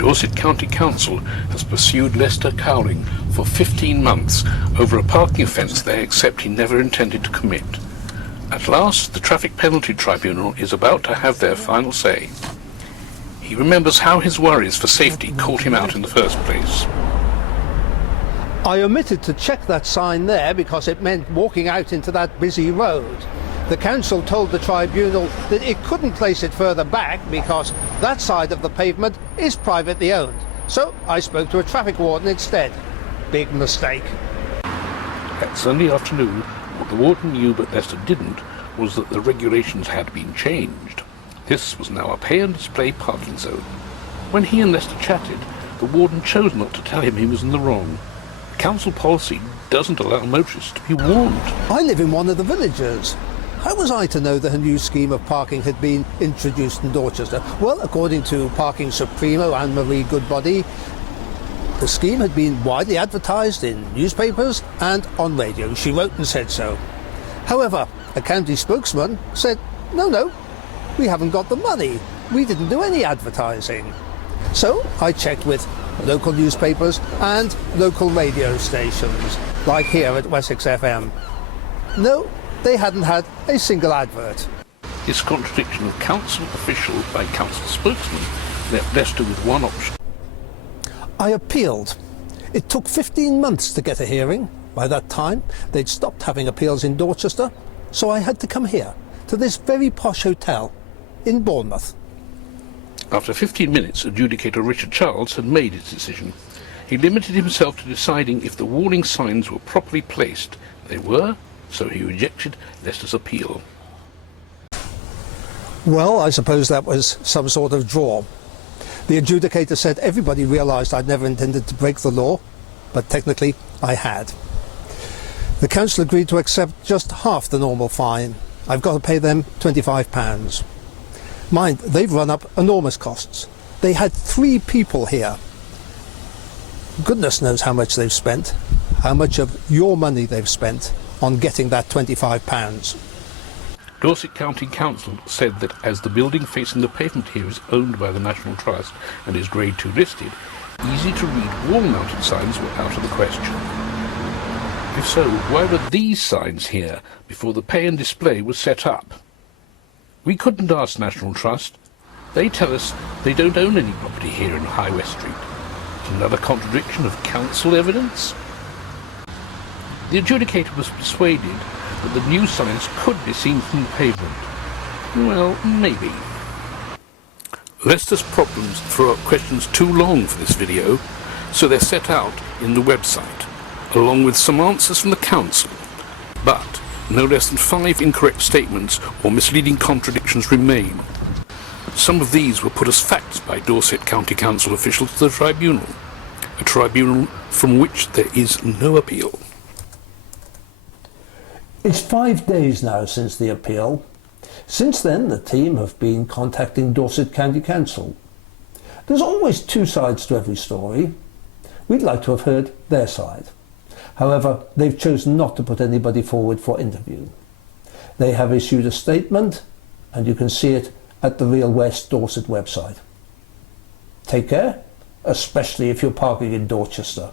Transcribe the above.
Dorset County Council has pursued Lester Cowling for 15 months over a parking offence they accept he never intended to commit. At last, the Traffic Penalty Tribunal is about to have their final say. He remembers how his worries for safety caught him out in the first place. I omitted to check that sign there because it meant walking out into that busy road. The council told the tribunal that it couldn't place it further back because that side of the pavement is privately owned. So I spoke to a traffic warden instead. Big mistake. That Sunday afternoon, what the warden knew but Lester didn't was that the regulations had been changed. This was now a pay and display parking zone. When he and Lester chatted, the warden chose not to tell him he was in the wrong. Council policy doesn't allow motorists to be warned. I live in one of the villages. How was I to know that a new scheme of parking had been introduced in Dorchester? Well, according to Parking Supremo Anne-Marie Goodbody, the scheme had been widely advertised in newspapers and on radio. She wrote and said so. However, a county spokesman said, no, we haven't got the money. We didn't do any advertising. So I checked with local newspapers and local radio stations, like here at Wessex FM. No, they hadn't had a single advert. This contradiction of council official by council spokesman left Lester with one option. I appealed. It took 15 months to get a hearing. By that time, they'd stopped having appeals in Dorchester, so I had to come here, to this very posh hotel in Bournemouth. After 15 minutes, adjudicator Richard Charles had made his decision. He limited himself to deciding if the warning signs were properly placed. They were, so he rejected Lester's appeal. Well, I suppose that was some sort of draw. The adjudicator said everybody realised I'd never intended to break the law, but technically I had. The council agreed to accept just half the normal fine. I've got to pay them £25. Mind, they've run up enormous costs. They had 3 people here. Goodness knows how much they've spent, how much of your money they've spent on getting that £25. Dorset County Council said that as the building facing the pavement here is owned by the National Trust and is Grade 2 listed, easy-to-read wall-mounted signs were out of the question. If so, why were these signs here before the pay and display was set up? We couldn't ask National Trust. They tell us they don't own any property here in High West Street. Another contradiction of council evidence? The adjudicator was persuaded that the new signs could be seen from the pavement. Well, maybe. Lester's problems throw up questions too long for this video, so they're set out in the website, along with some answers from the council. But no less than 5 incorrect statements or misleading contradictions remain. Some of these were put as facts by Dorset County Council officials to the tribunal, a tribunal from which there is no appeal. It's 5 days now since the appeal. Since then, the team have been contacting Dorset County Council. There's always 2 sides to every story. We'd like to have heard their side. However, they've chosen not to put anybody forward for interview. They have issued a statement, and you can see it at the Real West Dorset website. Take care, especially if you're parking in Dorchester.